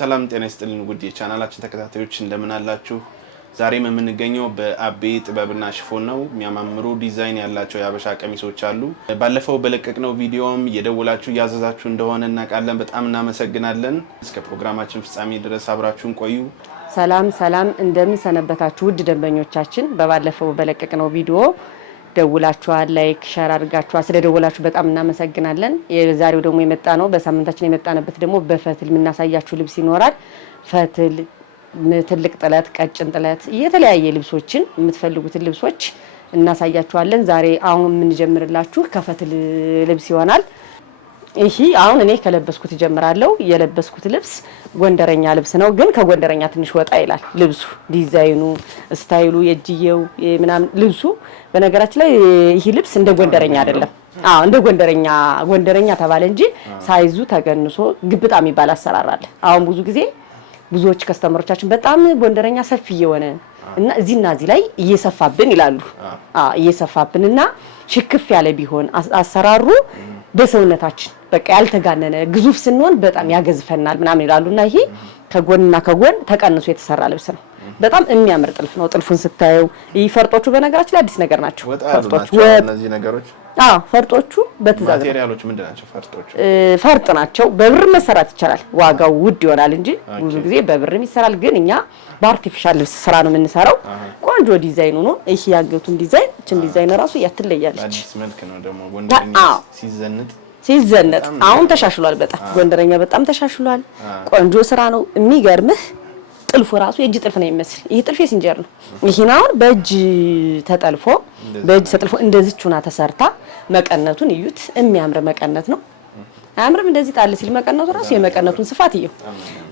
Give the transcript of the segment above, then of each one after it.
ሰላም ጤና ይስጥልን ውድ የቻናላችን ተከታታዮች እንደምን አላችሁ? ዛሬም የምንገኘው በአቤ ጥበብና ሽፎን ነው። የሚያማምሩ ዲዛይን ያላቸው የሀበሻ ቀሚሶች አሉ። ባለፈው በለቀቅነው ቪዲዮም እየደወላችሁ ያዘዛችሁ እንደሆነ እናውቃለን። በጣም እናመሰግናለን። እስከ ፕሮግራማችን ፍጻሜ ድረስ አብራችሁን ቆዩ። ሰላም እንደምን ሰነበታችሁ ውድ ደንበኞቻችን። በባለፈው በለቀቅነው ቪዲዮ ደውላችኋል፣ ላይክ ሼር አድርጋችኋል። ስለደወላችሁ በጣም እናመሰግናለን። የዛሬው ደግሞ የመጣ ነው በሳምንታችን የመጣንበት ደግሞ በፈትል የምናሳያችሁ ልብስ ይኖራል። ፈትል፣ ትልቅ ጥለት፣ ቀጭን ጥለት፣ የተለያየ ልብሶችን የምትፈልጉትን ልብሶች እናሳያችኋለን። ዛሬ አሁን የምንጀምርላችሁ ከፈትል ልብስ ይሆናል። ይሄ አሁን እኔ ከለበስኩት ጀምራለሁ። የለበስኩት ልብስ ጎንደረኛ ልብስ ነው፣ ግን ከጎንደረኛ ትንሽ ወጣ ይላል ልብሱ። ዲዛይኑ፣ ስታይሉ፣ የእጅየው ምናምን ልብሱ በነገራችን ላይ ይሄ ልብስ እንደ ጎንደረኛ አይደለም። እንደ ጎንደረኛ ተባለ እንጂ ሳይዙ ተገንሶ ግብጣ የሚባል አሰራር አለ። አሁን ብዙ ጊዜ ብዙዎች ከስተመሮቻችን በጣም ጎንደረኛ ሰፊ የሆነ እና እዚህና እዚህ ላይ እየሰፋብን ይላሉ። እየሰፋብንና ሽክፍ ያለ ቢሆን አሰራሩ በሰውነታችን በቃ ያልተጋነነ ግዙፍ ስንሆን በጣም ያገዝፈናል ምናምን ይላሉና ይሄ ከጎንና ከጎን ተቀንሶ የተሰራ ልብስ ነው። በጣም የሚያምር ጥልፍ ነው። ጥልፉን ስታዩ ፈርጦቹ በነገራችን ላይ አዲስ ነገር ናቸው። ፈርጦቹ እነዚህ ነገሮች ፈርጦቹ በትእዛዝ ማቴሪያሎች ምንድን ናቸው? ፈርጦቹ ፈርጥ ናቸው። በብር መሰራት ይችላል። ዋጋው ውድ ይሆናል እንጂ ብዙ ጊዜ በብርም ይሰራል። ግን እኛ በአርቲፊሻል ልብስ ስራ ነው የምንሰራው። ቆንጆ ዲዛይኑ ነው። ይሄ ያገቱን ዲዛይን እቺን ዲዛይን ራሱ ያትለያለች። አዲስ መልክ ነው ደግሞ ጎንደረኛ ሲዘነጥ አሁን ተሻሽሏል። በጣም ጎንደረኛ በጣም ተሻሽሏል። ቆንጆ ስራ ነው። የሚገርምህ ጥልፉ ራሱ የእጅ ጥልፍ ነው የሚመስል። ይሄ ጥልፍ የሲንጀር ነው። ይሄን አሁን በእጅ ተጠልፎ እንደዚህች ሆና ተሰርታ መቀነቱን እዩት። የሚያምር መቀነት ነው። አያምርም? እንደዚህ ጣል ሲል መቀነቱ ራሱ የመቀነቱን ስፋት እዩ።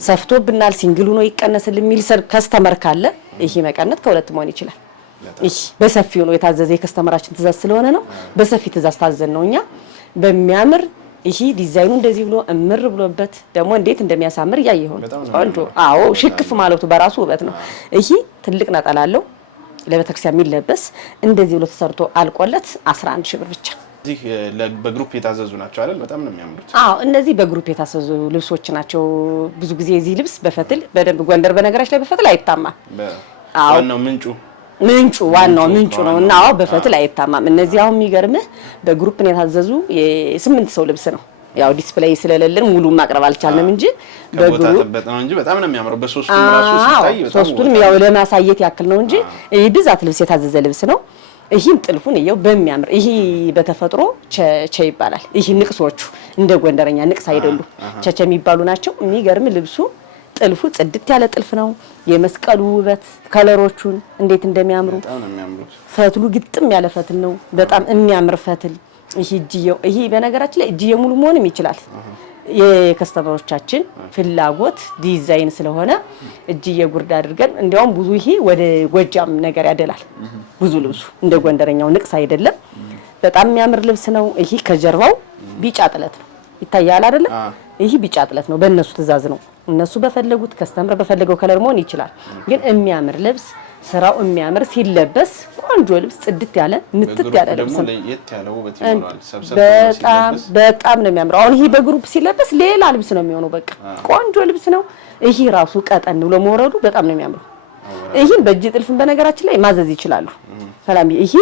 ሰፍቶብናል፣ ሲንግሉ ነው ይቀነስል የሚል ከስተመር ካለ ይሄ መቀነት ከሁለት መሆን ይችላል። ይሄ በሰፊው ነው የታዘዘ የከስተመራችን ትእዛዝ ስለሆነ ነው። በሰፊ ትእዛዝ ታዘን ነው እኛ በሚያምር ይሄ ዲዛይኑ እንደዚህ ብሎ እምር ብሎበት ደግሞ እንዴት እንደሚያሳምር ያየው ቆንጆ። ሽክፍ ማለቱ በራሱ ውበት ነው። ይሄ ትልቅ ነጠላ አለው ለቤተክርስቲያን የሚለበስ እንደዚህ ብሎ ተሰርቶ አልቆለት 11 ሺህ ብር ብቻ። እዚህ በግሩፕ የታዘዙ ናቸው አይደል? በጣም ነው የሚያምሩት። እነዚህ በግሩፕ የታዘዙ ልብሶች ናቸው። ብዙ ጊዜ እዚህ ልብስ በፈትል በደንብ ጎንደር በነገራችን ላይ በፈትል አይታማም። ዋናው ምንጩ ነው እና በፈትል አይታማም። እነዚህ አሁን የሚገርምህ በግሩፕ ነው የታዘዙ። የ8 ሰው ልብስ ነው። ያው ዲስፕሌይ ስለሌለን ሙሉ ማቅረብ አልቻልንም እንጂ በግሩፕ በጣም ነው የሚያምረው። በሶስቱም ራሱ ሲታይ ሶስቱንም ያው ለማሳየት ያክል ነው እንጂ ይሄ ብዛት ልብስ የታዘዘ ልብስ ነው። ይሄን ጥልፉን ይሄው በሚያምር ይሄ በተፈጥሮ ቸ ይባላል። ይሄ ንቅሶቹ እንደ ጎንደረኛ ንቅስ አይደሉ፣ ቸ የሚባሉ ናቸው። የሚገርም ልብሱ ጥልፉ ጽድት ያለ ጥልፍ ነው። የመስቀሉ ውበት ከለሮቹን እንዴት እንደሚያምሩ ፈትሉ ግጥም ያለ ፈትል ነው። በጣም የሚያምር ፈትል። ይሄ በነገራችን ላይ እጅየው ሙሉ መሆንም ይችላል። የከስተመሮቻችን ፍላጎት ዲዛይን ስለሆነ እጅየው ጉርድ አድርገን እንዲያውም ብዙ ይሄ ወደ ጎጃም ነገር ያደላል። ብዙ ልብሱ እንደ ጎንደረኛው ንቅስ አይደለም። በጣም የሚያምር ልብስ ነው። ይሄ ከጀርባው ቢጫ ጥለት ነው ይታያል አይደለ? ይሄ ቢጫ ጥለት ነው። በእነሱ ትእዛዝ ነው። እነሱ በፈለጉት ከስተምር በፈለገው ከለር መሆን ይችላል። ግን የሚያምር ልብስ ስራው የሚያምር ሲለበስ ቆንጆ ልብስ ጽድት ያለ ምትት ያለ ልብስ ነው። በጣም ነው የሚያምረው። አሁን ይሄ በግሩፕ ሲለበስ ሌላ ልብስ ነው የሚሆነው። በቃ ቆንጆ ልብስ ነው። ይሄ ራሱ ቀጠን ብሎ መውረዱ በጣም ነው የሚያምረው። ይሄን በእጅ ጥልፍን በነገራችን ላይ ማዘዝ ይችላሉ። ሰላም ይሄ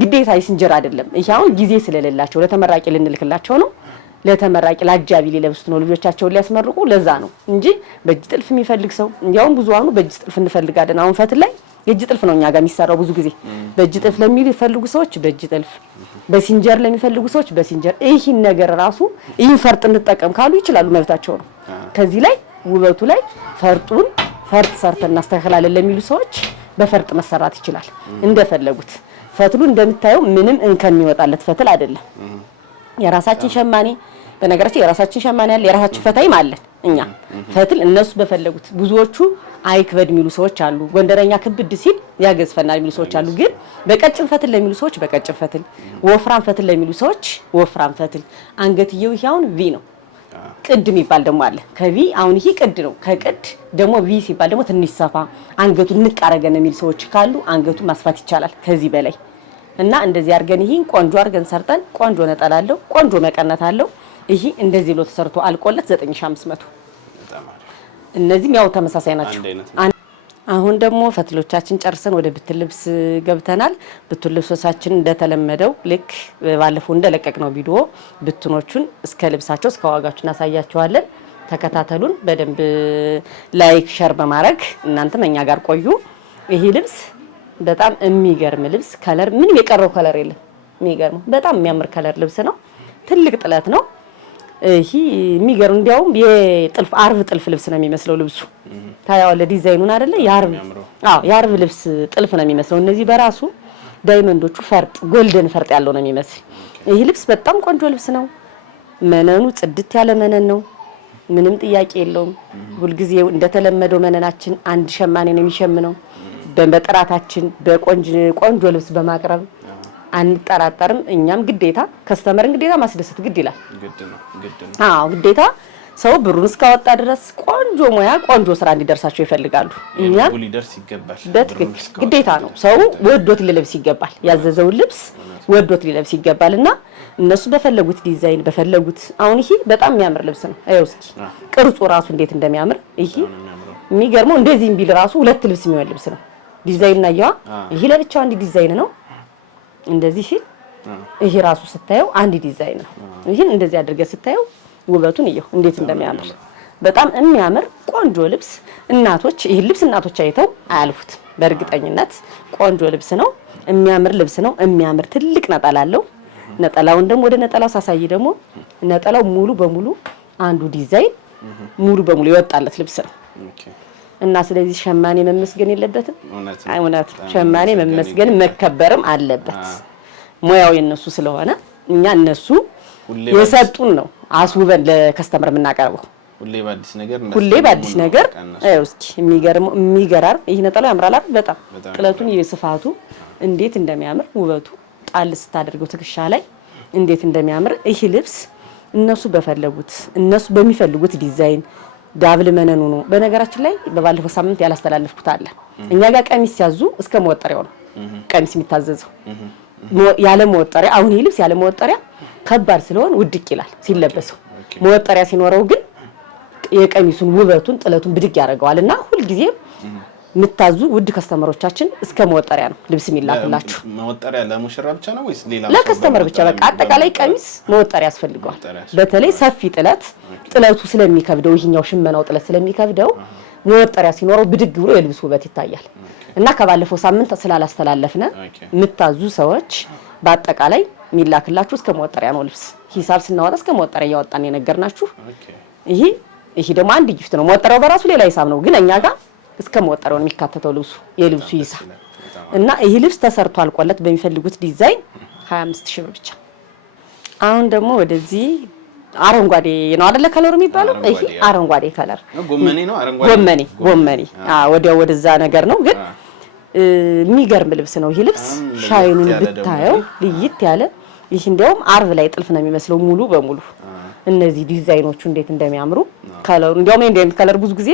ግዴታ ሲንጀር አይደለም። ይሄ አሁን ጊዜ ስለሌላቸው ለተመራቂ ልንልክላቸው ነው። ለተመራቂ ለአጃቢ ሊለብሱት ነው ልጆቻቸውን ሊያስመርቁ ለዛ ነው እንጂ በእጅ ጥልፍ የሚፈልግ ሰው እንዲያውም ብዙሃኑ በእጅ ጥልፍ እንፈልጋለን። አሁን ፈትል ላይ የእጅ ጥልፍ ነው እኛ ጋር የሚሰራው ብዙ ጊዜ። በእጅ ጥልፍ ለሚፈልጉ ሰዎች በእጅ ጥልፍ፣ በሲንጀር ለሚፈልጉ ሰዎች በሲንጀር። ይሄን ነገር ራሱ ይሄን ፈርጥ እንጠቀም ካሉ ይችላሉ፣ መብታቸው ነው። ከዚህ ላይ ውበቱ ላይ ፈርጥ ሰርተን እናስተካክላለን ለሚሉ ሰዎች በፈርጥ መሰራት ይችላል እንደፈለጉት። ፈትሉ እንደምታየው ምንም እንከን የሚወጣለት ፈትል አይደለም። የራሳችን ሸማኔ በነገራችን የራሳችን ሸማኔ አለ፣ የራሳችን ፈታይም አለን እኛ ፈትል እነሱ በፈለጉት። ብዙዎቹ አይክበድ የሚሉ ሰዎች አሉ። ጎንደረኛ ክብድ ሲል ያገዝፈናል የሚሉ ሰዎች አሉ። ግን በቀጭን ፈትል ለሚሉ ሰዎች በቀጭን ፈትል፣ ወፍራም ፈትል ለሚሉ ሰዎች ወፍራም ፈትል። አንገትየው ይሄውን ቪ ነው። ቅድ የሚባል ደግሞ አለ። ከቪ አሁን ይሄ ቅድ ነው። ከቅድ ደግሞ ቪ ሲባል ደግሞ ትንሽ ሰፋ አንገቱን ንቅ አረገን የሚል ሰዎች ካሉ አንገቱን ማስፋት ይቻላል ከዚህ በላይ እና እንደዚህ አርገን ይሄን ቆንጆ አርገን ሰርተን ቆንጆ ነጠላለው ቆንጆ መቀነት አለው። ይሄ እንደዚህ ብሎ ተሰርቶ አልቆለት 9500 እነዚህም ያው ተመሳሳይ ናቸው። አሁን ደግሞ ፈትሎቻችን ጨርሰን ወደ ብትን ልብስ ገብተናል። ብትን ልብሶቻችን እንደተለመደው ልክ ባለፈው እንደለቀቅነው ቪዲዮ ብትኖቹን እስከ ልብሳቸው እስከ ዋጋቸው እናሳያቸዋለን። ተከታተሉን በደንብ ላይክ ሼር በማድረግ እናንተም እኛ ጋር ቆዩ። ይሄ ልብስ በጣም የሚገርም ልብስ ከለር ምንም የቀረው ከለር የለም። የሚገርም በጣም የሚያምር ከለር ልብስ ነው። ትልቅ ጥለት ነው። ይሄ የሚገርም እንዲያውም የጥልፍ አርብ ጥልፍ ልብስ ነው የሚመስለው ልብሱ። ታያዋለህ ዲዛይኑን አይደለ? የአርብ ልብስ ጥልፍ ነው የሚመስለው። እነዚህ በራሱ ዳይመንዶቹ ፈርጥ ጎልደን ፈርጥ ያለው ነው የሚመስል። ይሄ ልብስ በጣም ቆንጆ ልብስ ነው። መነኑ ጽድት ያለ መነን ነው። ምንም ጥያቄ የለውም። ሁልጊዜ እንደተለመደው መነናችን አንድ ሸማኔ ነው የሚሸምነው። በጥራታችን በቆንጆ ልብስ በማቅረብ አንጠራጠርም። እኛም ግዴታ ከስተመርን ግዴታ ማስደሰት ግድ ይላል። ግዴታ ሰው ብሩን እስካወጣ ድረስ ቆንጆ ሙያ ቆንጆ ስራ እንዲደርሳቸው ይፈልጋሉ። እኛም ግዴታ ነው። ሰው ወዶት ሊለብስ ይገባል። ያዘዘውን ልብስ ወዶት ሊለብስ ይገባልና እነሱ በፈለጉት ዲዛይን በፈለጉት አሁን ይሄ በጣም የሚያምር ልብስ ነው። አይው እስኪ ቅርጹ ራሱ እንዴት እንደሚያምር ይሄ የሚገርመው እንደዚህ ቢል ራሱ ሁለት ልብስ የሚሆን ልብስ ነው። ዲዛይን እና ይሄ ለብቻው አንድ ዲዛይን ነው። እንደዚህ ይሄ ራሱ ስታየው አንድ ዲዛይን ነው። ይሄን እንደዚህ አድርገህ ስታየው ውበቱን ይየው እንዴት እንደሚያምር በጣም የሚያምር ቆንጆ ልብስ። እናቶች ይሄ ልብስ እናቶች አይተው አያልፉት። በእርግጠኝነት ቆንጆ ልብስ ነው። የሚያምር ልብስ ነው። የሚያምር ትልቅ ነጠላ አለው። ነጠላውን ደግሞ ወደ ነጠላው ሳሳይ ደግሞ ነጠላው ሙሉ በሙሉ አንዱ ዲዛይን ሙሉ በሙሉ የወጣለት ልብስ ነው እና ስለዚህ ሸማኔ መመስገን የለበትም። እውነት ሸማኔ መመስገን መከበርም አለበት። ሙያው የነሱ ስለሆነ እኛ እነሱ የሰጡን ነው አስውበን ለከስተመር የምናቀርበው። ሁሌ በአዲስ ነገር እስኪ የሚገራር ይሄ ነጠላው ያምራል አይደል? በጣም ጥለቱን የስፋቱ እንዴት እንደሚያምር ውበቱ ጣል ስታደርገው ትከሻ ላይ እንዴት እንደሚያምር ይሄ ልብስ እነሱ በሚፈልጉት ዲዛይን ዳብል መነኑ ነው። በነገራችን ላይ በባለፈው ሳምንት ያላስተላለፍኩት አለ። እኛ ጋር ቀሚስ ሲያዙ እስከ መወጠሪያው ነው ቀሚስ የሚታዘዘው ያለ መወጠሪያ። አሁን ይሄ ልብስ ያለ መወጠሪያ ከባድ ስለሆነ ውድቅ ይላል ሲለበሰው። መወጠሪያ ሲኖረው ግን የቀሚሱን ውበቱን ጥለቱን ብድግ ያደርገዋልና ሁልጊዜም ምታዙ ውድ ከስተመሮቻችን እስከ መወጠሪያ ነው ልብስ የሚላክላችሁ። መወጠሪያ ለሙሽራ ብቻ ነው ወይስ ሌላ ለከስተመር ብቻ? በቃ አጠቃላይ ቀሚስ መወጠሪያ ያስፈልገዋል። በተለይ ሰፊ ጥለቱ ስለሚከብደው ይሄኛው ሽመናው ጥለት ስለሚከብደው መወጠሪያ ሲኖረው ብድግ ብሎ የልብስ ውበት ይታያል። እና ከባለፈው ሳምንት ስላላስተላለፍነ ምታዙ ሰዎች በአጠቃላይ የሚላክላችሁ እስከ መወጠሪያ ነው ልብስ። ሂሳብ ስናወጣ እስከ መወጠሪያ ያወጣን የነገርናችሁ። ይሄ ደግሞ አንድ ጊፍት ነው። መወጠሪያው በራሱ ሌላ ሂሳብ ነው፣ ግን እኛ ጋር እስከ መወጠሪያው ነው የሚካተተው የልብሱ ሂሳብ። እና ይሄ ልብስ ተሰርቶ አልቆለት በሚፈልጉት ዲዛይን 25000 ብር ብቻ። አሁን ደግሞ ወደዚህ አረንጓዴ ነው አይደለ ከለሩ የሚባለው? ይሄ አረንጓዴ ከለር ጎመኔ ነው። አረንጓዴ ጎመኔ ወደዛ ነገር ነው፣ ግን የሚገርም ልብስ ነው። ይሄ ልብስ ሻይኑን ብታየው ልይት ያለ ይሄ እንዲያውም አርብ ላይ ጥልፍ ነው የሚመስለው ሙሉ በሙሉ። እነዚህ ዲዛይኖቹ እንዴት እንደሚያምሩ ከለሩ እንዲያውም እንዴት ከለር ብዙ ጊዜ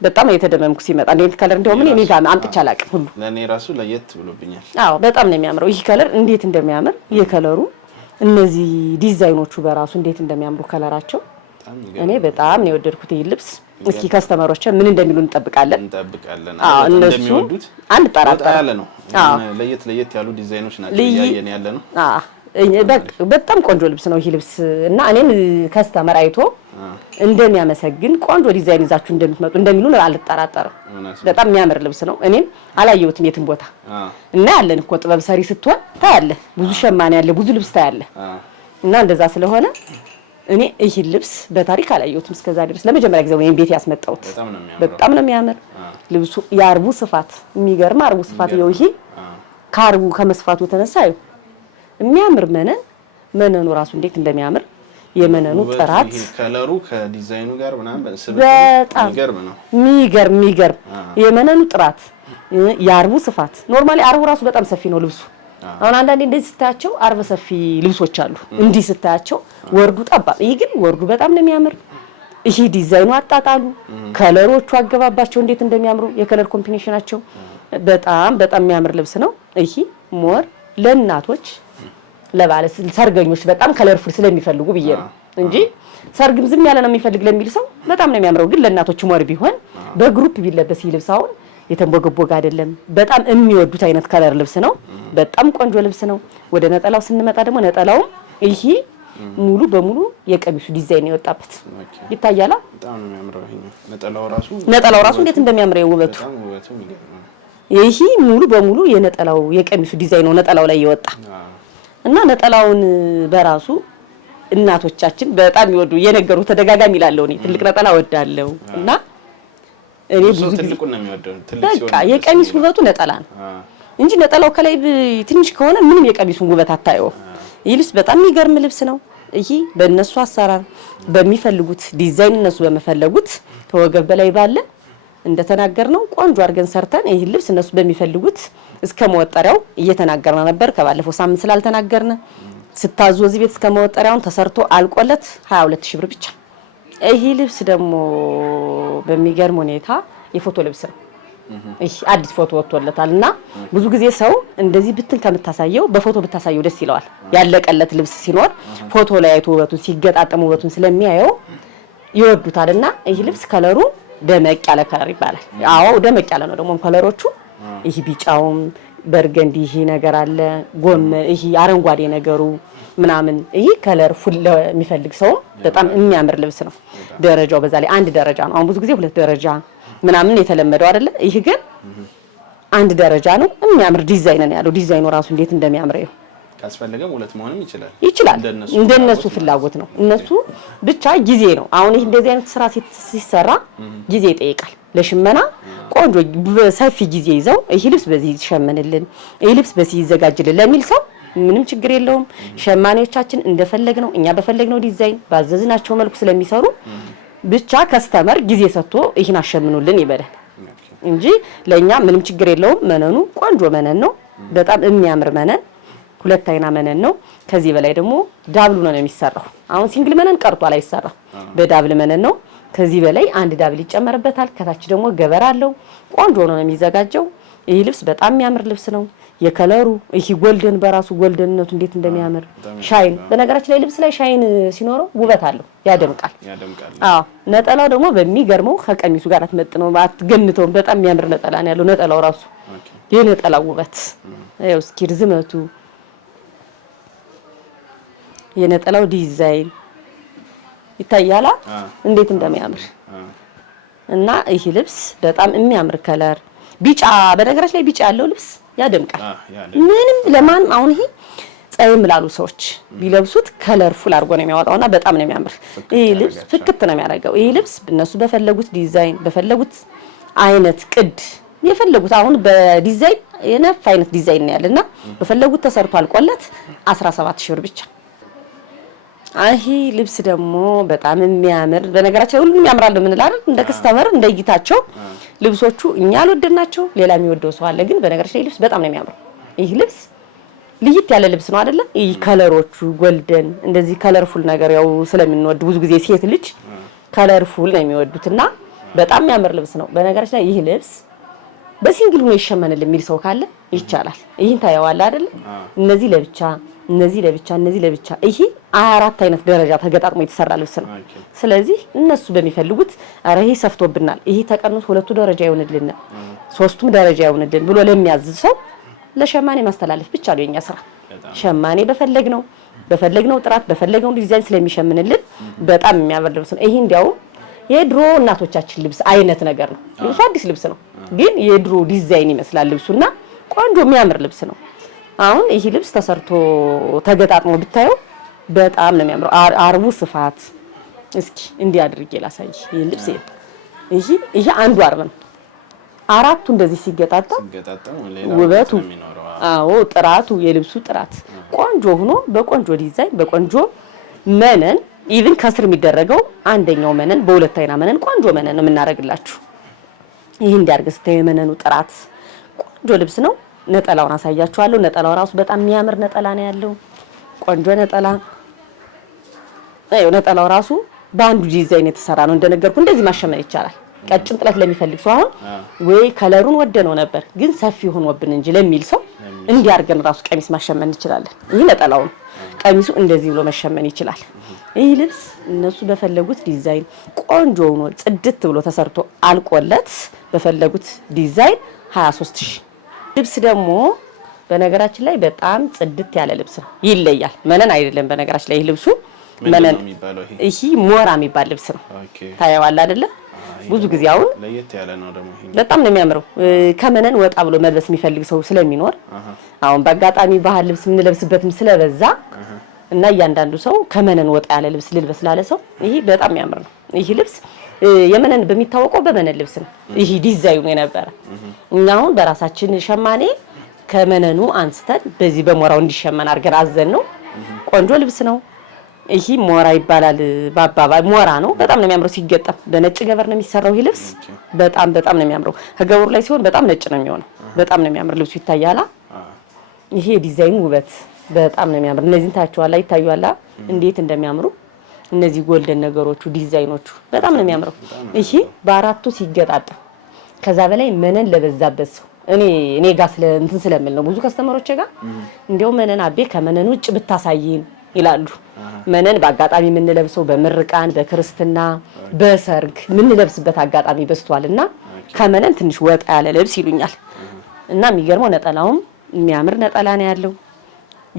በጣም የተደመምኩ ሲመጣ እንዴት ከለር እንዲያውም እኔ ጋር አምጥቼ አላውቅም ሁሉ ለኔ ራሱ ለየት ብሎብኛል። በጣም ነው የሚያምረው ይሄ ከለር እንዴት እንደሚያምር የከለሩ እነዚህ ዲዛይኖቹ በራሱ እንዴት እንደሚያምሩ ከለራቸው እኔ በጣም ነው የወደድኩት ይሄ ልብስ። እስኪ ከስተመሮች ምን እንደሚሉ እንጠብቃለን። እነሱ አንድ ጠራጠር ያለ ነው። ለየት ያሉ ዲዛይኖች ናቸው ያየን ያለ ነው። በጣም ቆንጆ ልብስ ነው ይሄ ልብስ እና እኔም ከስተመር አይቶ እንደሚያመሰግን ቆንጆ ዲዛይን ይዛችሁ እንደምትመጡ እንደሚሉን አልጠራጠርም። በጣም የሚያምር ልብስ ነው። እኔም አላየሁትም የትም ቦታ እና ያለን እኮ ጥበብ ሰሪ ስትሆን ታያለህ፣ ብዙ ሸማኔ ያለ ብዙ ልብስ ታያለህ። እና እንደዛ ስለሆነ እኔ ይሄ ልብስ በታሪክ አላየሁትም እስከዛ ድረስ ለመጀመሪያ ጊዜ ነው ቤት ያስመጣሁት። በጣም ነው የሚያምር ልብሱ። የአርቡ ስፋት የሚገርም አርቡ ስፋት ነው። ይሄ ከአርቡ ከመስፋቱ የተነሳ የሚያምር መነኑ ራሱ እንዴት እንደሚያምር የመነኑ ጥራት ከለሩ ከዲዛይኑ ጋር ምናምን በጣም የሚገርም የመነኑ ጥራት የአርቡ ስፋት። ኖርማሊ አርቡ ራሱ በጣም ሰፊ ነው ልብሱ። አሁን አንዳንዴ እንደዚህ ስታያቸው አርበ ሰፊ ልብሶች አሉ፣ እንዲህ ስታያቸው ወርዱ ጠባብ። ይሄ ግን ወርዱ በጣም ነው የሚያምር። ይሄ ዲዛይኑ አጣጣሉ፣ ከለሮቹ አገባባቸው እንዴት እንደሚያምሩ የከለር ኮምቢኔሽናቸው በጣም የሚያምር ልብስ ነው። ይሄ ሞር ለእናቶች ለባለ ሰርገኞች በጣም ከለርፉል ስለሚፈልጉ ብዬ ነው እንጂ ሰርግም ዝም ያለ ነው የሚፈልግ ለሚል ሰው በጣም ነው የሚያምረው። ግን ለእናቶች ሞር ቢሆን በግሩፕ ቢለበስ ይልብስ አሁን የተንቦገቦገ አይደለም። በጣም የሚወዱት አይነት ከለር ልብስ ነው። በጣም ቆንጆ ልብስ ነው። ወደ ነጠላው ስንመጣ ደግሞ ነጠላው ይሄ ሙሉ በሙሉ የቀሚሱ ዲዛይን የወጣበት ይታያላ። በጣም ነው የሚያምረው። ነጠላው ራሱ እንዴት እንደሚያምር ውበቱ ይሄ ሙሉ በሙሉ የነጠላው የቀሚሱ ዲዛይን ነው ነጠላው ላይ የወጣ እና ነጠላውን በራሱ እናቶቻችን በጣም ይወዱ የነገሩ ተደጋጋሚ ይላልው። እኔ ትልቅ ነጠላ ወዳለው እና እኔ ብዙ ትልቁን ነው የሚወደው። በቃ የቀሚስ ውበቱ ነጠላ ነው እንጂ ነጠላው ከላይ ትንሽ ከሆነ ምንም የቀሚሱን ውበት አታየው። ይህ ልብስ በጣም የሚገርም ልብስ ነው። ይሄ በእነሱ አሰራር በሚፈልጉት ዲዛይን እነሱ በመፈለጉት ከወገብ በላይ ባለ እንደተናገርነው ቆንጆ አድርገን ሰርተን ይሄን ልብስ እነሱ በሚፈልጉት እስከ መወጠሪያው እየተናገርና ነበር። ከባለፈው ሳምንት ስላልተናገርነ ስታዙ እዚህ ቤት እስከ መወጠሪያውን ተሰርቶ አልቆለት 22000 ብር ብቻ። ይሄ ልብስ ደግሞ በሚገርም ሁኔታ የፎቶ ልብስ ነው። ይሄ አዲስ ፎቶ ወጥቶለታልና ብዙ ጊዜ ሰው እንደዚህ ብትን ከምታሳየው በፎቶ ብታሳየው ደስ ይለዋል። ያለቀለት ልብስ ሲኖር ፎቶ ላይ አይቶ ውበቱን ሲገጣጠም ውበቱን ስለሚያየው ይወዱታልና ይሄ ልብስ ከለሩ ደመቅ ያለ ከለር ይባላል። አዎ ደመቅ ያለ ነው። ደግሞ ከለሮቹ ይሄ ቢጫውም በርገንዲ ይሄ ነገር አለ ጎም ይሄ አረንጓዴ ነገሩ ምናምን ይሄ ከለር ፉል ለሚፈልግ ሰው በጣም የሚያምር ልብስ ነው። ደረጃው በዛ ላይ አንድ ደረጃ ነው። አሁን ብዙ ጊዜ ሁለት ደረጃ ምናምን የተለመደው አይደለ? ይሄ ግን አንድ ደረጃ ነው። የሚያምር ዲዛይን ነው ያለው። ዲዛይኑ ራሱ እንዴት እንደሚያምር ይሄ ካስፈልገም ሁለት መሆንም ይችላል። እንደነሱ ፍላጎት ነው። እነሱ ብቻ ጊዜ ነው። አሁን ይሄ እንደዚህ አይነት ስራ ሲሰራ ጊዜ ይጠይቃል። ለሽመና ቆንጆ በሰፊ ጊዜ ይዘው ይሄ ልብስ በዚህ ይሸመንልን፣ ይሄ ልብስ በዚህ ይዘጋጅልን ለሚል ሰው ምንም ችግር የለውም። ሸማኔዎቻችን እንደፈለግነው እኛ በፈለግነው ዲዛይን ባዘዝናቸው መልኩ ስለሚሰሩ ብቻ ከስተመር ጊዜ ሰጥቶ ይሄን አሸምኑልን ይበላል እንጂ ለኛ ምንም ችግር የለውም። መነኑ ቆንጆ መነን ነው። በጣም የሚያምር መነን ሁለት አይና መነን ነው። ከዚህ በላይ ደግሞ ዳብሉ ነው የሚሰራው። አሁን ሲንግል መነን ቀርቷል አይሰራም። በዳብል መነን ነው። ከዚህ በላይ አንድ ዳብል ይጨመርበታል። ከታች ደግሞ ገበር አለው። ቆንጆ ነው የሚዘጋጀው። ይሄ ልብስ በጣም የሚያምር ልብስ ነው። የከለሩ ይሄ ጎልደን በራሱ ጎልደንነቱ እንዴት እንደሚያምር ሻይን፣ በነገራችን ላይ ልብስ ላይ ሻይን ሲኖረው ውበት አለው፣ ያደምቃል። አዎ ነጠላው ደግሞ በሚገርመው ከቀሚሱ ጋር አትመጥነው አትገምተው። በጣም የሚያምር ነጠላ ነው ያለው። ነጠላው ራሱ የነጠላው ውበት ያው እስኪ ርዝመቱ የነጠላው ዲዛይን ይታያላ እንዴት እንደሚያምር እና ይሄ ልብስ በጣም የሚያምር ከለር ቢጫ፣ በነገራችን ላይ ቢጫ ያለው ልብስ ያደምቃል። ምንም ለማንም አሁን ይሄ ጸይም ላሉ ሰዎች ቢለብሱት ከለርፉል አድርጎ ነው የሚያወጣውና በጣም ነው የሚያምር። ይሄ ልብስ ፍክት ነው የሚያደርገው። ይሄ ልብስ እነሱ በፈለጉት ዲዛይን በፈለጉት አይነት ቅድ የፈለጉት አሁን በዲዛይን የነፍ አይነት ዲዛይን ነው ያለና በፈለጉት ተሰርቶ አልቆለት 17000 ብር ብቻ። ይሄ ልብስ ደግሞ በጣም የሚያምር፣ በነገራችን ሁሉም ያምራል ምን ይላል እንደ ከስተመር እንደ እይታቸው ልብሶቹ እኛ አልወደድናቸው ሌላ የሚወደው ሰው አለ። ግን በነገራችን ላይ ልብስ በጣም ነው የሚያምረው። ይሄ ልብስ ልይት ያለ ልብስ ነው አይደለ? ይሄ ከለሮቹ ጎልደን እንደዚህ ከለርፉል ነገር ያው ስለምንወድ ብዙ ጊዜ ሴት ልጅ ከለርፉል ነው የሚወዱትና በጣም የሚያምር ልብስ ነው። በነገራችን ላይ ይሄ ልብስ በሲንግል ሆኖ ይሸመንል የሚል ሰው ካለ ይቻላል። ይሄን ታየዋለህ አይደለ? እነዚህ ለብቻ እነዚህ ለብቻ እነዚህ ለብቻ ይሄ 24 አይነት ደረጃ ተገጣጥሞ የተሰራ ልብስ ነው። ስለዚህ እነሱ በሚፈልጉት አረ ይሄ ሰፍቶብናል፣ ይሄ ተቀንሶ ሁለቱ ደረጃ ይሆንልን፣ ሶስቱም ደረጃ ይሆንልን ብሎ ለሚያዝ ሰው ለሸማኔ ማስተላለፍ ብቻ ነው የኛ ስራ። ሸማኔ በፈለግነው ጥራት በፈለግነው ዲዛይን ስለሚሸምንልን በጣም የሚያምር ልብስ ነው። ይሄ እንዲያው የድሮ እናቶቻችን ልብስ አይነት ነገር ነው። ልብሱ አዲስ ልብስ ነው፣ ግን የድሮ ዲዛይን ይመስላል ልብሱና ቆንጆ የሚያምር ልብስ ነው። አሁን ይሄ ልብስ ተሰርቶ ተገጣጥሞ ብታየው በጣም ነው የሚያምረው። አርቡ ስፋት እስኪ እንዲህ አድርጌ ላሳይ። ይሄ ልብስ ይሄ አንዱ አርብ ነው። አራቱ እንደዚህ ሲገጣጣም ውበቱ አዎ ጥራቱ የልብሱ ጥራት ቆንጆ ሆኖ በቆንጆ ዲዛይን በቆንጆ መነን ኢቭን ከስር የሚደረገው አንደኛው መነን በሁለት አይና መነን ቆንጆ መነን ነው የምናደርግላችሁ። ይሄ እንዲያርገስ የመነኑ ጥራት ቆንጆ ልብስ ነው። ነጠላውን አሳያችኋለሁ። ነጠላው ራሱ በጣም የሚያምር ነጠላ ነው ያለው። ቆንጆ ነጠላ ነጠላው ራሱ በአንዱ ዲዛይን የተሰራ ነው። እንደነገርኩ እንደዚህ ማሸመን ይቻላል። ቀጭን ጥለት ለሚፈልግ ሰው አሁን ወይ ከለሩን ወደነው ነበር ግን ሰፊ ሆኖብን እንጂ ለሚል ሰው እንዲያርገን ራሱ ቀሚስ ማሸመን እንችላለን። ይሄ ነጠላው ቀሚሱ እንደዚህ ብሎ መሸመን ይችላል። ይህ ልብስ እነሱ በፈለጉት ዲዛይን ቆንጆ ሆኖ ጽድት ብሎ ተሰርቶ አልቆለት በፈለጉት ዲዛይን 23000 ልብስ ደግሞ በነገራችን ላይ በጣም ጽድት ያለ ልብስ ነው ይለያል መነን አይደለም በነገራችን ላይ ይህ ልብሱ መነን ይሄ ሞራ የሚባል ልብስ ነው ታየዋል አይደለ ብዙ ጊዜ አሁን ለየት ያለ ነው ደግሞ ይሄ በጣም ነው የሚያምረው ከመነን ወጣ ብሎ መልበስ የሚፈልግ ሰው ስለሚኖር አሁን በአጋጣሚ ባህል ልብስ የምንለብስበትም ስለበዛ እና እያንዳንዱ ሰው ከመነን ወጣ ያለ ልብስ ልልበስ ላለ ሰው ይሄ በጣም የሚያምር ነው ይሄ ልብስ የመነን በሚታወቀው በመነን ልብስ ነው ይሄ ዲዛይኑ የነበረ እኛ አሁን በራሳችን ሸማኔ ከመነኑ አንስተን በዚህ በሞራው እንዲሸመን አድርገን አዘን ነው ቆንጆ ልብስ ነው ይሄ ሞራ ይባላል ባባባ ሞራ ነው በጣም ነው የሚያምረው ሲገጠም በነጭ ገበር ነው የሚሰራው ይሄ ልብስ በጣም ነው የሚያምረው ከገበሩ ላይ ሲሆን በጣም ነጭ ነው የሚሆነው በጣም ነው የሚያምር ልብሱ ይታያላ ይሄ ዲዛይን ውበት በጣም ነው የሚያምር እነዚህን ታያቸዋላ ይታያላ እንዴት እንደሚያምሩ እነዚህ ጎልደን ነገሮቹ ዲዛይኖቹ በጣም ነው የሚያምረው ይሄ በአራቱ ሲገጣጣም ከዛ በላይ መነን ለበዛበት ሰው እኔ ጋር እንትን ስለምል ነው ብዙ ከስተመሮች ጋር እንደው መነን አቤ ከመነን ውጭ ብታሳይን ይላሉ መነን በአጋጣሚ የምንለብሰው በምርቃን በክርስትና በሰርግ የምንለብስበት አጋጣሚ በስቷልና ከመነን ትንሽ ወጣ ያለ ልብስ ይሉኛል እና የሚገርመው ነጠላውም የሚያምር ነጠላ ነው ያለው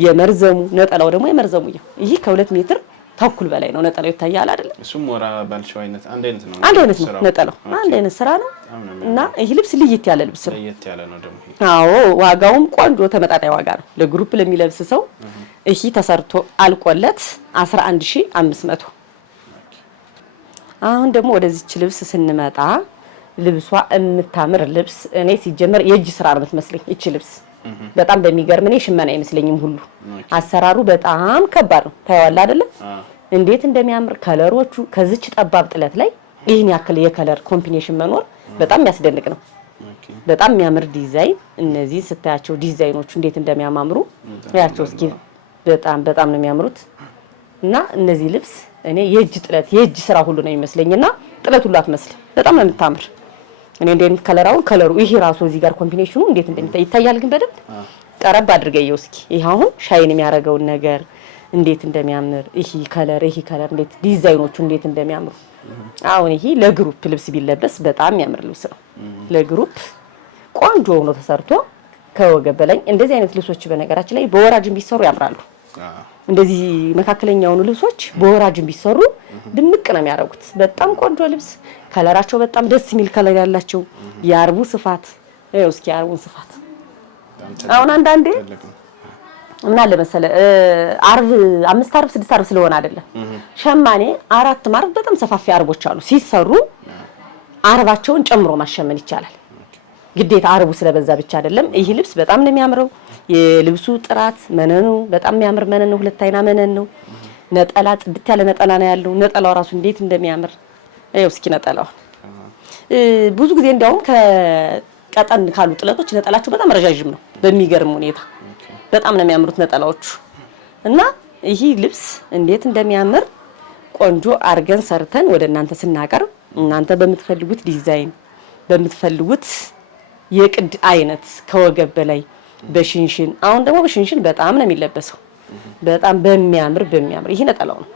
የመርዘሙ ነጠላው ደግሞ የመርዘሙ ይሄ ከ2 ሜትር ተኩል በላይ ነው ነጠላው ይታያል አይደል እሱም ሞራ ባልሽው አይነት አንድ አይነት ነው ነጠላው አንድ አይነት ስራ ነው እና ይሄ ልብስ ለየት ያለ ልብስ ነው ለየት ያለ ነው ደግሞ አዎ ዋጋውም ቆንጆ ተመጣጣኝ ዋጋ ነው ለግሩፕ ለሚለብስ ሰው ይሄ ተሰርቶ አልቆለት 11500 አሁን ደግሞ ወደዚች ልብስ ስንመጣ ልብሷ የምታምር ልብስ እኔ ሲጀመር የእጅ ስራ ነው የምትመስለኝ እቺ ልብስ በጣም በሚገርም እኔ ሽመና አይመስለኝም ሁሉ አሰራሩ በጣም ከባድ ነው ታየዋል አይደለ እንዴት እንደሚያምር ከለሮቹ ከዚች ጠባብ ጥለት ላይ ይሄን ያክል የከለር ኮምቢኔሽን መኖር በጣም የሚያስደንቅ ነው በጣም የሚያምር ዲዛይን እነዚህ ስታያቸው ዲዛይኖቹ እንዴት እንደሚያማምሩ ያቸው እስኪ በጣም ነው የሚያምሩት እና እነዚህ ልብስ እኔ የእጅ ጥለት የእጅ ስራ ሁሉ ነው የሚመስለኝና ጥለት ሁሉ አትመስል በጣም ነው የምታምር እኔ እንደን ከለሩ ይሄ ራሱ እዚህ ጋር ኮምቢኔሽኑ እንዴት እንደሚታይ ይታያል ግን በደንብ ቀረብ አድርገየው እስኪ ይሄ አሁን ሻይን የሚያረጋው ነገር እንዴት እንደሚያምር ይሄ ከለር እንዴት ዲዛይኖቹ እንዴት እንደሚያምሩ አሁን ይሄ ለግሩፕ ልብስ ቢለበስ በጣም የሚያምር ልብስ ነው ለግሩፕ ቆንጆ ሆኖ ተሰርቶ ከወገብ በላይ እንደዚህ አይነት ልብሶች በነገራችን ላይ በወራጅም ቢሰሩ ያምራሉ እንደዚህ መካከለኛውን ልብሶች በወራጅም ቢሰሩ ድምቅ ነው የሚያደርጉት በጣም ቆንጆ ልብስ ከለራቸው በጣም ደስ የሚል ከለር ያላቸው የአርቡ ስፋት ነው እስኪ የአርቡን ስፋት አሁን አንዳንዴ ምን አለ መሰለ አርብ 5 አርብ 6 አርብ ስለሆነ አይደለም ሸማኔ 4 አርብ በጣም ሰፋፊ አርቦች አሉ ሲሰሩ አርባቸውን ጨምሮ ማሸመን ይቻላል ግዴታ አርቡ ስለበዛ ብቻ አይደለም ይሄ ልብስ በጣም ነው የሚያምረው የልብሱ ጥራት መነኑ በጣም የሚያምር መነን ነው ሁለት አይና መነን ነው ነጠላ ጽድት ያለ ነጠላ ነው ያለው ነጠላው ራሱ እንዴት እንደሚያምር አይው እስኪ ነጠላው ብዙ ጊዜ እንደውም ከቀጠን ካሉ ጥለቶች ነጠላቸው በጣም ረጃጅም ነው በሚገርም ሁኔታ በጣም ነው የሚያምሩት ነጠላዎቹ እና ይሄ ልብስ እንዴት እንደሚያምር ቆንጆ አርገን ሰርተን ወደ እናንተ ስናቀርብ እናንተ በምትፈልጉት ዲዛይን በምትፈልጉት የቅድ አይነት ከወገብ በላይ በሽንሽን አሁን ደግሞ በሽንሽን በጣም ነው የሚለበሰው በጣም በሚያምር ይሄ ነጠላው ነው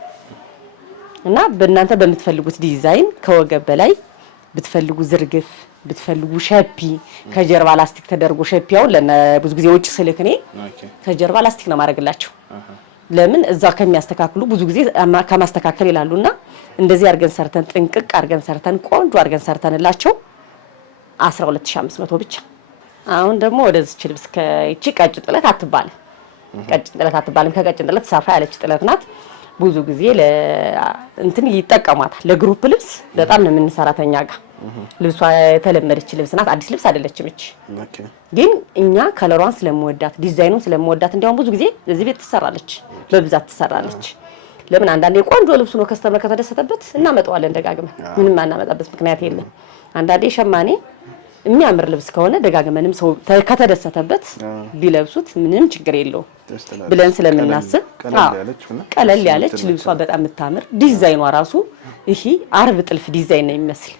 እና በእናንተ በምትፈልጉት ዲዛይን ከወገብ በላይ ብትፈልጉ ዝርግፍ ብትፈልጉ ሸፒ ከጀርባ ላስቲክ ተደርጎ ሸፒያው ብዙ ጊዜ ውጭ ስልክ እኔ ከጀርባ ላስቲክ ነው ማድረግላቸው ለምን እዛ ከሚያስተካክሉ ብዙ ጊዜ ከማስተካከል ይላሉና እንደዚህ አርገን ሰርተን ጥንቅቅ አርገን ሰርተን ቆንጆ አርገን ሰርተንላቸው 12500 ብቻ አሁን ደግሞ ወደዚህ ልብስ ከእቺ ቀጭን ጥለት አትባልም ከቀጭን ጥለት ሰፋ ያለች ጥለት ናት ብዙ ጊዜ እንትን ይጠቀሟታል ለግሩፕ ልብስ በጣም ነው የምንሰራተኛ ጋር ልብሷ የተለመደች ልብስ ናት አዲስ ልብስ አይደለችም እቺ ግን እኛ ከለሯን ስለምወዳት ዲዛይኑን ስለምወዳት እንዲያውም ብዙ ጊዜ እዚህ ቤት ትሰራለች በብዛት ትሰራለች ለምን አንዳንዴ ቆንጆ ልብስ ነው ከስተመር ከተደሰተበት እናመጣዋለን ደጋግመን ምንም ማናመጣበት ምክንያት የለም አንዳንዴ ሸማኔ የሚያምር ልብስ ከሆነ ደጋግመንም ሰው ከተደሰተበት ቢለብሱት ምንም ችግር የለው ብለን ስለምናስብ ቀለል ያለች ልብሷ በጣም የምታምር ዲዛይኗ ራሱ ይሄ አርብ ጥልፍ ዲዛይን ነው የሚመስል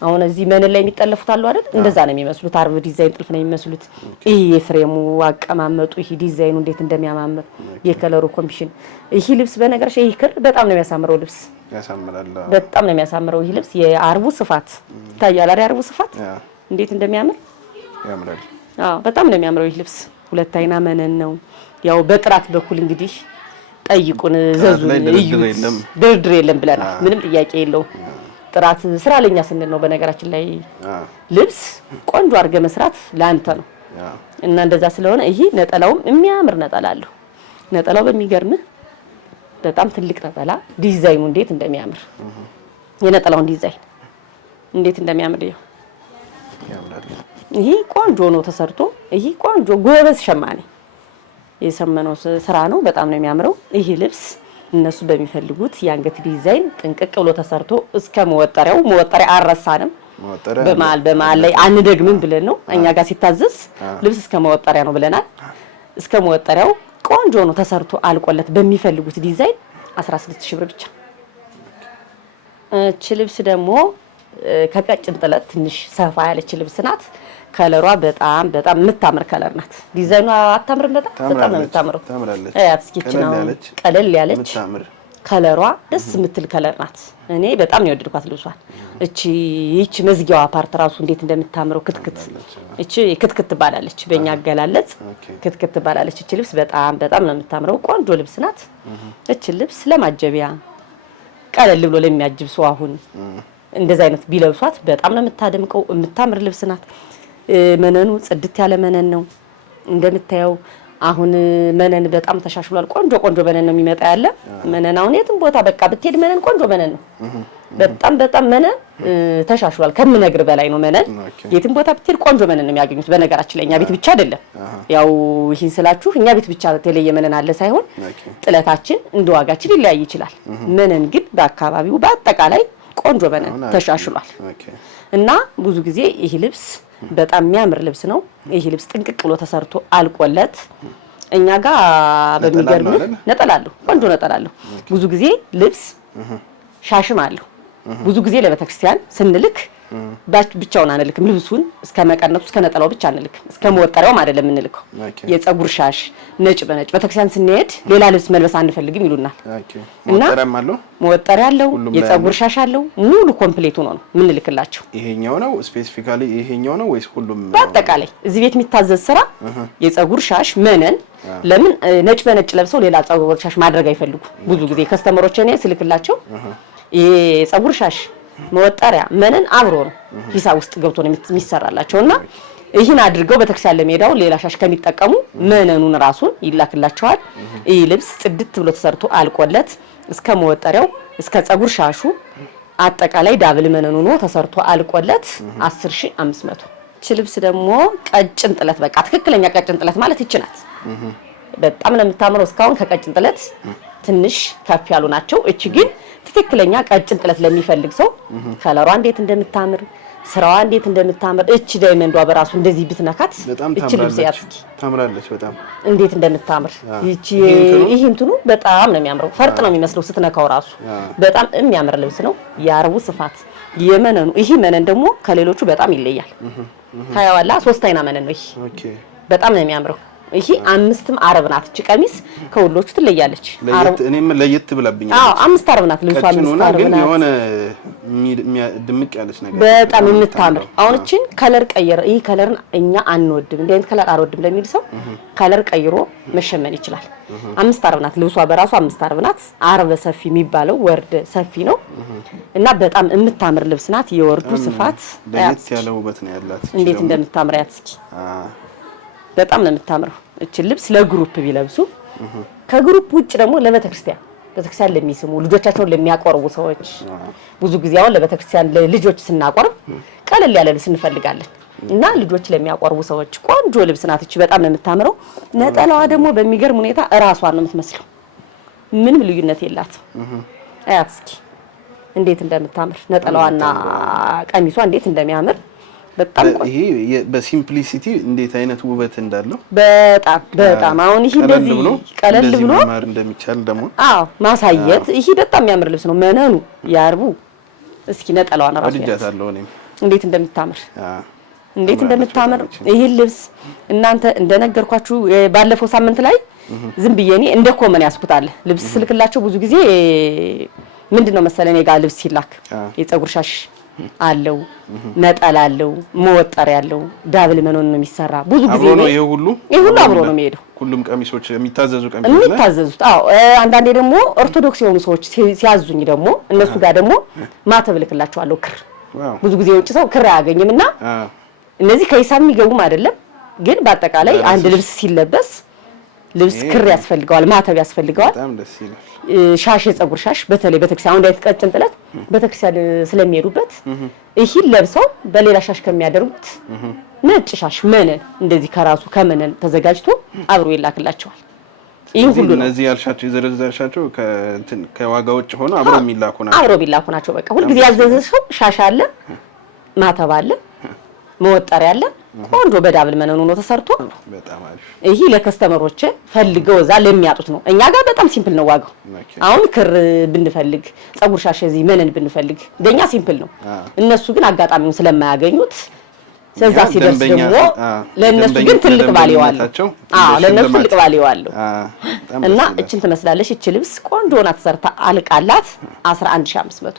አሁን እዚህ መነን ላይ የሚጠለፉት አሉ አይደል? እንደዛ ነው የሚመስሉት። አርብ ዲዛይን ጥልፍ ነው የሚመስሉት። ይሄ የፍሬሙ አቀማመጡ ይሄ ዲዛይኑ እንዴት እንደሚያማምር የከለሩ ኮምቢኔሽን። ይሄ ልብስ በነገርሽ ይሄ ክር በጣም ነው የሚያሳምረው። ልብስ ያሳምራል። በጣም ነው የሚያሳምረው። ይሄ ልብስ የአርቡ ስፋት ይታያል አይደል? የአርቡ ስፋት እንዴት እንደሚያምር ያምራል። አዎ በጣም ነው የሚያምረው። ይሄ ልብስ 2 አይና መነን ነው። ያው በጥራት በኩል እንግዲህ ጠይቁን፣ ዘዙን፣ ድርድር የለም ብለናል። ምንም ጥያቄ የለውም። ጥራት ስራ ለኛ ስንል ነው። በነገራችን ላይ ልብስ ቆንጆ አድርገ መስራት ላንተ ነው እና እንደዛ ስለሆነ ይሄ ነጠላውም የሚያምር ነጠላ አለው። ነጠላው በሚገርም በጣም ትልቅ ነጠላ፣ ዲዛይኑ እንዴት እንደሚያምር የነጠላውን ዲዛይን እንዴት እንደሚያምር ያምራል። ይሄ ቆንጆ ነው ተሰርቶ። ይሄ ቆንጆ ጎበዝ ሸማኔ የሰመነው ስራ ነው። በጣም ነው የሚያምረው። ይሄ ልብስ እነሱ በሚፈልጉት የአንገት ዲዛይን ጥንቅቅ ብሎ ተሰርቶ እስከ መወጠሪያ አልረሳንም። በመሀል ላይ አንደግምም ብለን ነው እኛ ጋር ሲታዘዝ ልብስ እስከ መወጠሪያ ነው ብለናል። እስከ መወጠሪያው ቆንጆ ነው ተሰርቶ አልቆለት በሚፈልጉት ዲዛይን 16000 ብር ብቻ። እቺ ልብስ ደግሞ ከቀጭን ጥለት ትንሽ ሰፋ ያለች ልብስ ናት። ከለሯ በጣም የምታምር ከለር ናት። ዲዛይኗ አታምርም? በጣም ነው የምታምረው። ቀለል ያለች ከለሯ ደስ የምትል ከለር ናት። እኔ በጣም ነው የወደድኳት ልብሷን። እቺ መዝጊያዋ ፓርት ራሱ እንዴት እንደምታምረው ክትክት ትባላለች። በእኛ አገላለጽ ክትክት ትባላለች። እቺ ልብስ በጣም ነው የምታምረው። ቆንጆ ልብስ ናት። እቺ ልብስ ለማጀቢያ ቀለል ብሎ ለሚያጅብ ሰው አሁን እንደዛ አይነት ቢለብሷት በጣም ነው የምታደምቀው። የምታምር ልብስ ናት። መነኑ ጽድት ያለ መነን ነው እንደምታየው። አሁን መነን በጣም ተሻሽሏል። ቆንጆ መነን ነው የሚመጣ ያለ መነን። አሁን የትም ቦታ በቃ ብትሄድ መነን ቆንጆ መነን ነው። በጣም መነን ተሻሽሏል። ከምነግር በላይ ነው መነን። የትም ቦታ ብትሄድ ቆንጆ መነን ነው የሚያገኙት። በነገራችን ላይ እኛ ቤት ብቻ አይደለም። ያው ይሄን ስላችሁ እኛ ቤት ብቻ የተለየ መነን አለ ሳይሆን ጥለታችን እንደዋጋችን ሊለያይ ይችላል። መነን ግን በአካባቢው በአጠቃላይ ቆንጆ መነን ተሻሽሏል እና ብዙ ጊዜ ይሄ ልብስ በጣም የሚያምር ልብስ ነው። ይሄ ልብስ ጥንቅቅ ብሎ ተሰርቶ አልቆለት እኛ ጋር በሚገርም ነጠላለሁ፣ ቆንጆ ነጠላለሁ። ብዙ ጊዜ ልብስ ሻሽም አለው። ብዙ ጊዜ ለቤተክርስቲያን ስንልክ ብቻውን አንልክም። ልብሱን እስከ መቀነቱ እስከ ነጠላው ብቻ አንልክም። እስከ መወጠሪያውም አይደለም እንልከው። የፀጉር ሻሽ ነጭ በነጭ ቤተክርስቲያን ስንሄድ ሌላ ልብስ መልበስ አንፈልግም ይሉናል። እና መወጠሪያ አለው፣ የፀጉር ሻሽ አለው። ሙሉ ኮምፕሌት ሆኖ ነው የምንልክላቸው። ይሄኛው ነው ስፔሲፊካሊ ይሄኛው ነው ወይስ ሁሉም? በአጠቃላይ እዚህ ቤት የሚታዘዝ ስራ የፀጉር ሻሽ መነን። ለምን ነጭ በነጭ ለብሰው ሌላ ፀጉር ሻሽ ማድረግ አይፈልጉ። ብዙ ጊዜ ከስተመሮች እኔ ስልክላቸው የፀጉር ሻሽ መወጠሪያ መነን አብሮ ነው ሂሳብ ውስጥ ገብቶ ነው የሚሰራላቸውና ይህን አድርገው ቤተክርስቲያን ለሜዳው ሌላ ሻሽ ከሚጠቀሙ መነኑን ራሱን ይላክላቸዋል። ይህ ልብስ ጽድት ብሎ ተሰርቶ አልቆለት እስከ መወጠሪያው እስከ ፀጉር ሻሹ አጠቃላይ ዳብል መነኑ ነው ተሰርቶ አልቆለት 10500። እቺ ልብስ ደግሞ ቀጭን ጥለት በቃ ትክክለኛ ቀጭን ጥለት ማለት ይችላል። በጣም ነው የምታምረው። እስካሁን ከቀጭን ጥለት ትንሽ ከፍ ያሉ ናቸው። እቺ ግን ትክክለኛ ቀጭን ጥለት ለሚፈልግ ሰው ከለሯ እንዴት እንደምታምር ስራዋ እንዴት እንደምታምር እቺ ዳይመንዷ በራሱ እንደዚህ ብትነካት እቺ ልብስ ያስኪ ታምራለች። በጣም እንዴት እንደምታምር እቺ ይሄ እንትኑ በጣም ነው የሚያምረው። ፈርጥ ነው የሚመስለው ስትነካው ራሱ በጣም የሚያምር ልብስ ነው። የአርቡ ስፋት የመነኑ ይሄ መነን ደግሞ ከሌሎቹ በጣም ይለያል። ታያዋላ 3 አይና መነን ነው ይሄ። በጣም ነው የሚያምረው። ይሄ 5 አረብ ናት። እቺ ቀሚስ ከሁሎቹ ትለያለች። እኔም ለየት ብላብኛለች። 5 አረብ ናት ልብሷ። 5 አረብ ናት። የሆነ ድምቅ ያለች ነገር በጣም የምታምር። አሁን እቺን ከለር ቀየረ። ይሄ ከለርን እኛ አንወድም፣ እንደ አይነት ከለር አልወድም ለሚል ሰው ከለር ቀይሮ መሸመን ይችላል። 5 አረብ ናት ልብሷ በራሷ 5 አረብ ናት። አረበ ሰፊ የሚባለው ወርድ ሰፊ ነው እና በጣም የምታምር ልብስ ናት። የወርዱ ስፋት ለየት ያለ ውበት ነው ያላት። እንዴት እንደምታምር ያትስኪ በጣም ነው የምታምረው። እቺ ልብስ ለግሩፕ ቢለብሱ ከግሩፕ ውጭ ደግሞ ለቤተክርስቲያን ለሚስሙ ልጆቻቸውን ለሚያቆርቡ ሰዎች ብዙ ጊዜ አሁን ለቤተክርስቲያን ለልጆች ስናቆርብ ቀለል ያለ ልብስ እንፈልጋለን እና ልጆች ለሚያቆርቡ ሰዎች ቆንጆ ልብስ ናት። እቺ በጣም ነው የምታምረው። ነጠላዋ ደግሞ በሚገርም ሁኔታ እራሷን ነው የምትመስለው። ምንም ልዩነት የላትም። አያት እስኪ እንዴት እንደምታምር ነጠላዋና ቀሚሷ እንዴት እንደሚያምር በጣም ይሄ በሲምፕሊሲቲ እንዴት አይነት ውበት እንዳለው በጣም አሁን ይሄ እንደዚህ ቀለል ብሎ ማር እንደሚቻል ደግሞ ማሳየት። ይሄ በጣም የሚያምር ልብስ ነው። መነኑ ያርቡ እስኪ ነጠላዋን ራሱ ወድጃታለሁ። እኔም እንዴት እንደምታምር ይሄን ልብስ እናንተ እንደነገርኳችሁ ባለፈው ሳምንት ላይ ዝም ብዬ እኔ እንደ ኮመን ያስኩታል ልብስ ስልክላቸው ብዙ ጊዜ ምንድነው መሰለኝ እኔ ጋር ልብስ ሲላክ የፀጉር ሻሽ አለው ነጠላ አለው መወጠሪያ አለው ዳብል መነን ነው የሚሰራ ብዙ ጊዜ ነው ይሄ ሁሉ አብሮ ነው የሚሄደው ሁሉም ቀሚሶች የሚታዘዙት አንዳንዴ ደግሞ ኦርቶዶክስ የሆኑ ሰዎች ሲያዙኝ ደግሞ እነሱ ጋር ደግሞ ማተብ ልክላቸዋለሁ ክር ብዙ ጊዜ ውጭ ሰው ክር አያገኝምና እነዚህ ከሂሳብ የሚገቡም አይደለም ግን በአጠቃላይ አንድ ልብስ ሲለበስ ልብስ ክር ያስፈልገዋል ማተብ ያስፈልገዋል በጣም ደስ ይላል ሻሽ የፀጉር ሻሽ በተለይ በተክሲያን እንዳይት ቀጭን ጥለት በተክሲያን ስለሚሄዱበት ይሄን ለብሰው በሌላ ሻሽ ከሚያደርጉት ነጭ ሻሽ መነን እንደዚህ ከራሱ ከመነን ተዘጋጅቶ አብሮ ይላክላቸዋል ይሄ ሁሉ እነዚህ ያልሻቸው የዘረዘርሻቸው ከዋጋ ውጭ ሆኖ አብሮ ቢላኩ ናቸው በቃ ሁሉ ጊዜ ያዘዘው ሻሽ አለ ማተብ አለ መወጠሪያ አለ ቆንጆ በዳብል መነኑ ነው ተሰርቶ በጣም አሪፍ ይሄ ለከስተመሮች ፈልገው እዛ ለሚያጡት ነው እኛ ጋር በጣም ሲምፕል ነው ዋጋው አሁን ክር ብንፈልግ ፀጉር ሻሽ እዚህ መነን ብንፈልግ ደኛ ሲምፕል ነው እነሱ ግን አጋጣሚውን ስለማያገኙት ስለዛ ሲደርስ ደግሞ ለነሱ ግን ትልቅ ቫልዩ አለው ለነሱ ትልቅ ቫልዩ አለው እና እቺን ትመስላለሽ እቺ ልብስ ቆንጆ ሆና ተሰርታ አልቃላት 11500